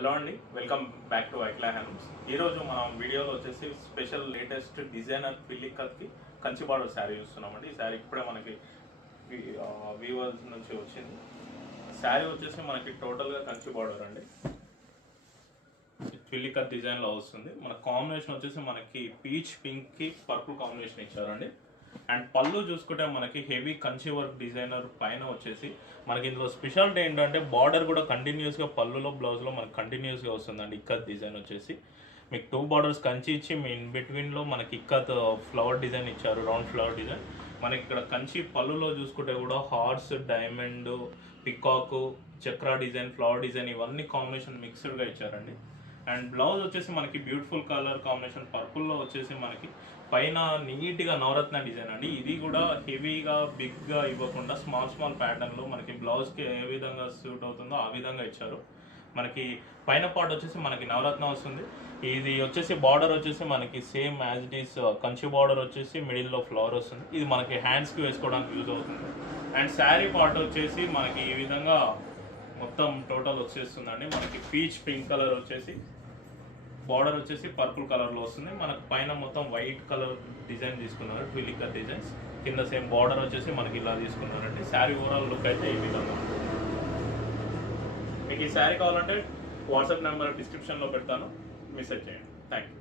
Hello అండి, welcome back to ఐక్లా handlooms. ఈరోజు మనం వీడియోలో వచ్చేసి స్పెషల్ లేటెస్ట్ డిజైనర్ పిల్లికత్కి కంచి బార్డర్ శారీ చూస్తున్నామండి. ఈ శారీ ఇప్పుడే మనకి వీవర్స్ నుంచి వచ్చింది. శారీ వచ్చేసి మనకి టోటల్గా కంచి బార్డర్ అండి, పిల్లికత్ డిజైన్లో వస్తుంది. మన కాంబినేషన్ వచ్చేసి మనకి పీచ్ పింక్కి పర్పుల్ కాంబినేషన్ ఇచ్చారండి. అండ్ పళ్ళు చూసుకుంటే మనకి హెవీ కంచి వర్క్ డిజైనర్ పైన వచ్చేసి మనకి ఇందులో స్పెషాలిటీ ఏంటంటే బార్డర్ కూడా కంటిన్యూస్గా పళ్ళులో బ్లౌజ్లో మనకి కంటిన్యూస్గా వస్తుందండి. ఇక్కత్ డిజైన్ వచ్చేసి మీకు 2 బార్డర్స్ కంచి ఇచ్చి మీ ఇన్ బిట్వీన్లో మనకి ఇక్కత్ ఫ్లవర్ డిజైన్ ఇచ్చారు, రౌండ్ ఫ్లవర్ డిజైన్. మనకి ఇక్కడ కంచి పళ్ళులో చూసుకుంటే కూడా horse, diamond, peacock, Chakra design, flower design ఇవన్నీ కాంబినేషన్ మిక్స్డ్గా ఇచ్చారండి. అండ్ బ్లౌజ్ వచ్చేసి మనకి బ్యూటిఫుల్ కలర్ కాంబినేషన్ పర్పుల్లో వచ్చేసి మనకి పైన నీట్గా నవరత్న డిజైన్ అండి. ఇది కూడా హెవీగా బిగ్గా ఇవ్వకుండా స్మాల్ ప్యాటర్న్లో మనకి బ్లౌజ్కి ఏ విధంగా సూట్ అవుతుందో ఆ విధంగా ఇచ్చారు. మనకి పైన పార్ట్ వచ్చేసి మనకి నవరత్న వస్తుంది. ఇది వచ్చేసి బార్డర్ వచ్చేసి మనకి same as it is Kanchi border వచ్చేసి మిడిల్లో ఫ్లవర్ వస్తుంది. ఇది మనకి హ్యాండ్స్కి వేసుకోవడానికి యూజ్ అవుతుంది. అండ్ శారీ పార్ట్ వచ్చేసి మనకి ఈ విధంగా మొత్తం టోటల్ వచ్చేస్తుందండి. మనకి పీచ్ పింక్ కలర్ వచ్చేసి బార్డర్ వచ్చేసి పర్పుల్ కలర్లో వస్తుంది. మనకు పైన మొత్తం వైట్ కలర్ డిజైన్ తీసుకున్నారు, పిల్లికత్ డిజైన్స్. కింద సేమ్ బార్డర్ వచ్చేసి మనకి ఇలా తీసుకున్నారండి. శారీ ఓవరాల్ లుక్ అయితే ఈ విధంగా ఉంటుంది. మీకు ఈ శారీ కావాలంటే వాట్సాప్ నెంబర్ డిస్క్రిప్షన్లో పెడతాను, మెసేజ్ చేయండి. Thank you.